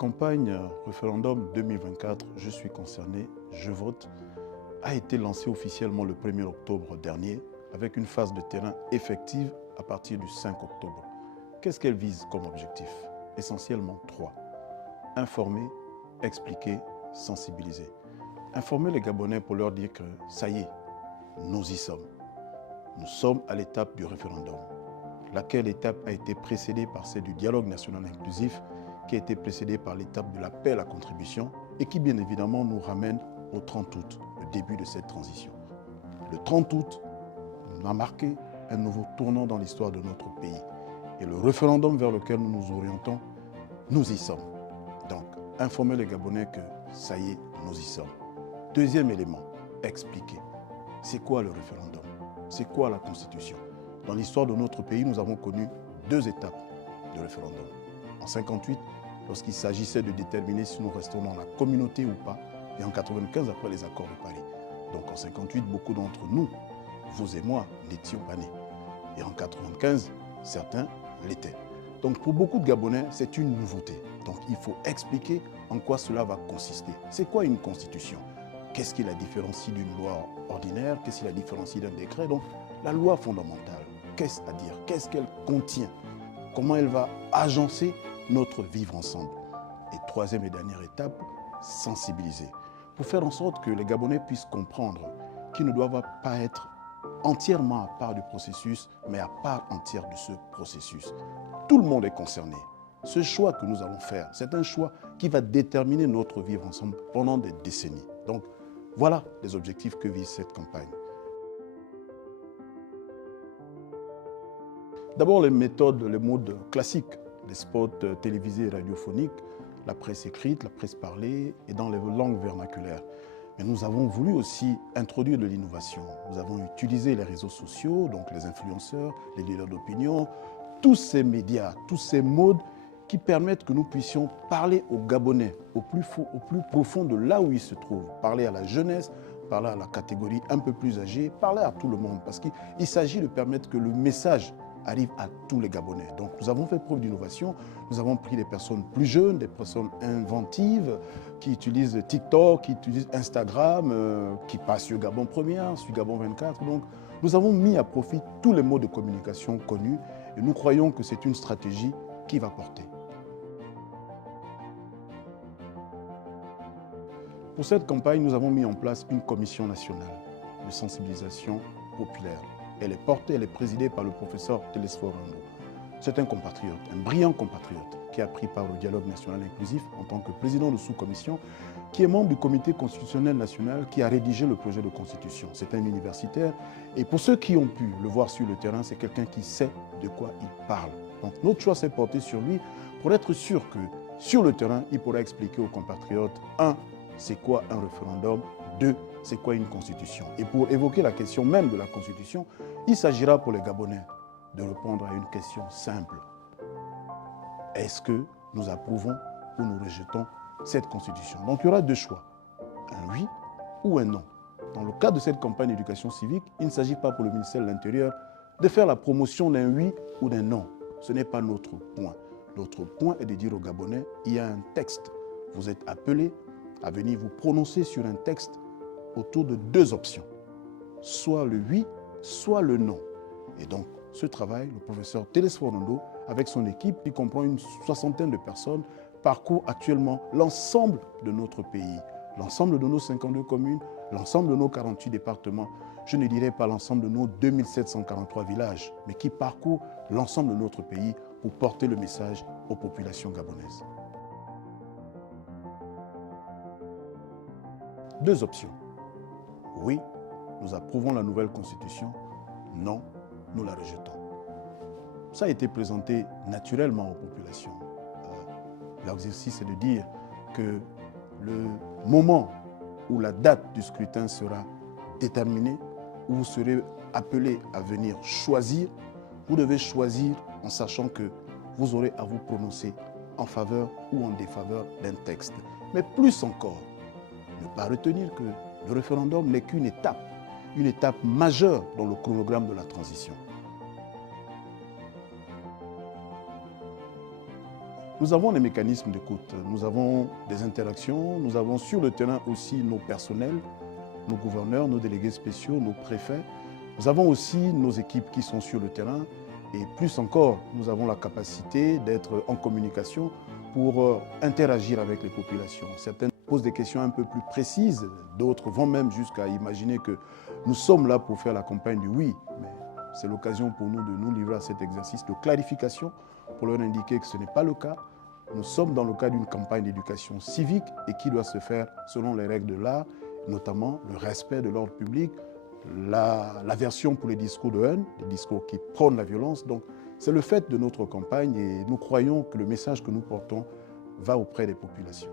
campagne référendum 2024, je suis concerné, je vote, a été lancée officiellement le 1er octobre dernier avec une phase de terrain effective à partir du 5 octobre. Qu'est-ce qu'elle vise comme objectif? Essentiellement trois. Informer, expliquer, sensibiliser. Informer les Gabonais pour leur dire que ça y est, nous y sommes. Nous sommes à l'étape du référendum, laquelle étape a été précédée par celle du dialogue national inclusif, qui a été précédée par l'étape de l'appel à contribution et qui bien évidemment nous ramène au 30 août, le début de cette transition. Le 30 août a marqué un nouveau tournant dans l'histoire de notre pays. Et le référendum vers lequel nous nous orientons, nous y sommes. Donc, informer les Gabonais que ça y est, nous y sommes. Deuxième élément, expliquer. C'est quoi le référendum? C'est quoi la Constitution? Dans l'histoire de notre pays, nous avons connu deux étapes de référendum. En 1958, lorsqu'il s'agissait de déterminer si nous restons dans la communauté ou pas, et en 1995, après les accords de Paris. Donc en 1958, beaucoup d'entre nous, vous et moi, n'étions pas nés. Et en 1995, certains l'étaient. Donc pour beaucoup de Gabonais, c'est une nouveauté. Donc il faut expliquer en quoi cela va consister. C'est quoi une constitution? Qu'est-ce qui la différencie d'une loi ordinaire? Qu'est-ce qui la différencie d'un décret? Donc la loi fondamentale, qu'est-ce à dire? Qu'est-ce qu'elle contient? Comment elle va agencer notre vivre ensemble? Et troisième et dernière étape, sensibiliser. Pour faire en sorte que les Gabonais puissent comprendre qu'ils ne doivent pas être entièrement à part du processus, mais à part entière de ce processus. Tout le monde est concerné. Ce choix que nous allons faire, c'est un choix qui va déterminer notre vivre ensemble pendant des décennies. Donc, voilà les objectifs que vise cette campagne. D'abord, les méthodes, les modes classiques, les spots télévisés et radiophoniques, la presse écrite, la presse parlée et dans les langues vernaculaires. Mais nous avons voulu aussi introduire de l'innovation. Nous avons utilisé les réseaux sociaux, donc les influenceurs, les leaders d'opinion, tous ces médias, tous ces modes qui permettent que nous puissions parler aux Gabonais, au plus profond de là où ils se trouvent, parler à la jeunesse, parler à la catégorie un peu plus âgée, parler à tout le monde, parce qu'il s'agit de permettre que le message arrive à tous les Gabonais. Donc nous avons fait preuve d'innovation, nous avons pris des personnes plus jeunes, des personnes inventives, qui utilisent TikTok, qui utilisent Instagram, qui passent sur Gabon Première, sur Gabon 24. Donc nous avons mis à profit tous les modes de communication connus et nous croyons que c'est une stratégie qui va porter. Pour cette campagne, nous avons mis en place une commission nationale de sensibilisation populaire. Elle est portée, elle est présidée par le professeur Télésphore Ndo. C'est un compatriote, un brillant compatriote qui a pris part au dialogue national inclusif en tant que président de sous-commission, qui est membre du comité constitutionnel national qui a rédigé le projet de constitution. C'est un universitaire et pour ceux qui ont pu le voir sur le terrain, c'est quelqu'un qui sait de quoi il parle. Donc notre choix s'est porté sur lui pour être sûr que sur le terrain, il pourra expliquer aux compatriotes, 1, c'est quoi un référendum, 2, c'est quoi une constitution. Et pour évoquer la question même de la constitution, il s'agira pour les Gabonais de répondre à une question simple. Est-ce que nous approuvons ou nous rejetons cette constitution? Donc il y aura deux choix, un oui ou un non. Dans le cadre de cette campagne d'éducation civique, il ne s'agit pas pour le ministère de l'Intérieur de faire la promotion d'un oui ou d'un non. Ce n'est pas notre point. Notre point est de dire aux Gabonais, il y a un texte. Vous êtes appelés à venir vous prononcer sur un texte autour de deux options, soit le oui, soit le non. Et donc, ce travail, le professeur Télésphore Ndo, avec son équipe, qui comprend une soixantaine de personnes, parcourt actuellement l'ensemble de notre pays, l'ensemble de nos 52 communes, l'ensemble de nos 48 départements, je ne dirais pas l'ensemble de nos 2743 villages, mais qui parcourt l'ensemble de notre pays pour porter le message aux populations gabonaises. Deux options. Oui, nous approuvons la nouvelle constitution. Non, nous la rejetons. Ça a été présenté naturellement aux populations. L'exercice est de dire que le moment où la date du scrutin sera déterminée, où vous serez appelé à venir choisir, vous devez choisir en sachant que vous aurez à vous prononcer en faveur ou en défaveur d'un texte. Mais plus encore, ne pas retenir que le référendum n'est qu'une étape majeure dans le chronogramme de la transition. Nous avons des mécanismes d'écoute, nous avons des interactions, nous avons sur le terrain aussi nos personnels, nos gouverneurs, nos délégués spéciaux, nos préfets. Nous avons aussi nos équipes qui sont sur le terrain et plus encore, nous avons la capacité d'être en communication pour interagir avec les populations. Certaines posent des questions un peu plus précises, d'autres vont même jusqu'à imaginer que nous sommes là pour faire la campagne du oui, mais c'est l'occasion pour nous de nous livrer à cet exercice de clarification pour leur indiquer que ce n'est pas le cas. Nous sommes dans le cadre d'une campagne d'éducation civique et qui doit se faire selon les règles de l'art, notamment le respect de l'ordre public, l'aversion pour les discours de haine, les discours qui prônent la violence. Donc, c'est le fait de notre campagne et nous croyons que le message que nous portons va auprès des populations.